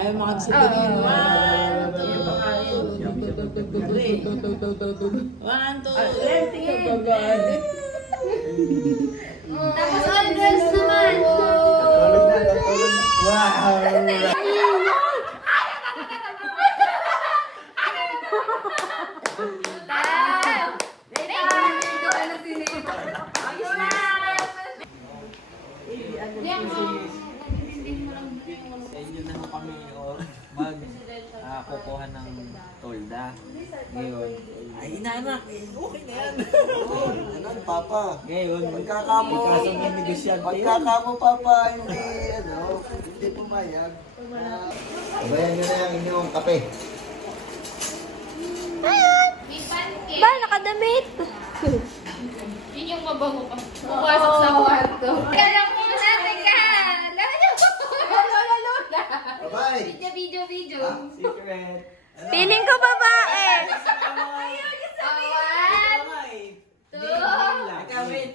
Ayaw makagsabihin. 1, 2, 3. 1, 2. Tapos all girls naman. Tulog na, tulog na. Wow! Sa inyo na ho kami kukuha ng tolda. Ngayon, ay inanak, okay na yan. Ano, Papa? Ngayon, Pagkakamo, kaso may negosyante yan. pagkakamo, Papa, hindi pumayag. Sabayan nyo na yung inyong kape. May pancake. Ba, nakadamit. Yun yung mabango pa. Pupasok sa kwarto. Kaya muna, teka. Lola. Bye-bye! Video. Secret. Feeling ko babae. One, two, Ikaw, wait.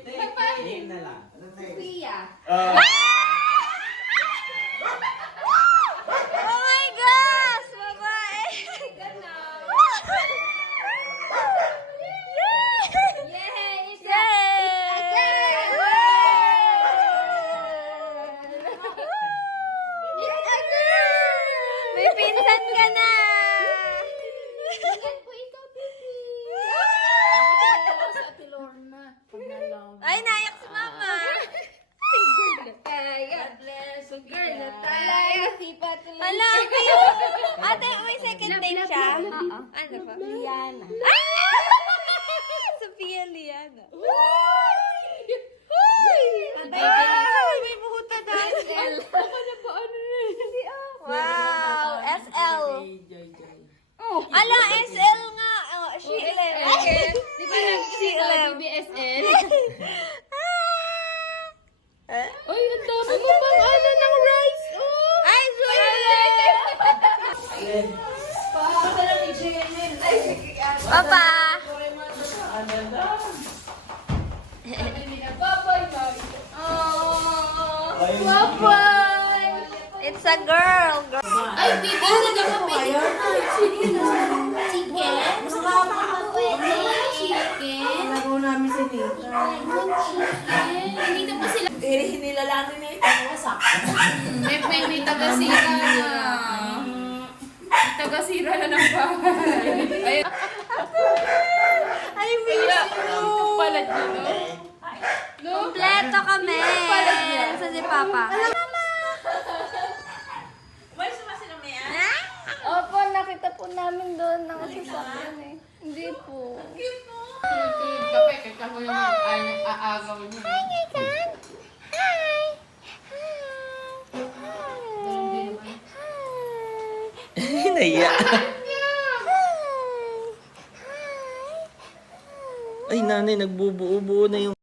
Name na lang. Sophia. Oh my gosh! Babae. Yay! It's Yay! a girl! It's a girl! May pinsan ka na. Tingnan po ito, baby. Sa Ate Lorna. Ay, naiyak si mama. Girl na tayo. God bless. Girl na tayo. Sipat tuloy. Hala, cute. Ate, may second name siya? Oo. Ano pa? Liana. Sophia Liana. Ay, may buhuta dahil. Ako na ba ano na? Wow, SL. Joy. Ala, SL nga. Oh, she Di ba She nag-isa left. BBSN? Eh? Ay, ang dami mo pang ano ng rice. Oh! Ay, Joy! Papa! Bye-bye! It's a girl. Ay, baby, hindi ka pwede. Chicken? Gusto ka pa pwede. Chicken? Laro namin si Nita. Chicken? Nandito pa sila. Hinilalanin na ito. Wasak. May taga-sira na. May taga-sira na ng bahay. I miss you. Palad nyo, no? No? Kompleto kami. Sa si Papa. Opo, nakita po namin doon. Nakasasakyan eh. Hindi po. Kape, kaya ko yung aagaw niyo. Hi, Nathan. Hi. Naiya. Ay, nanay, nagbubuo-buo na yung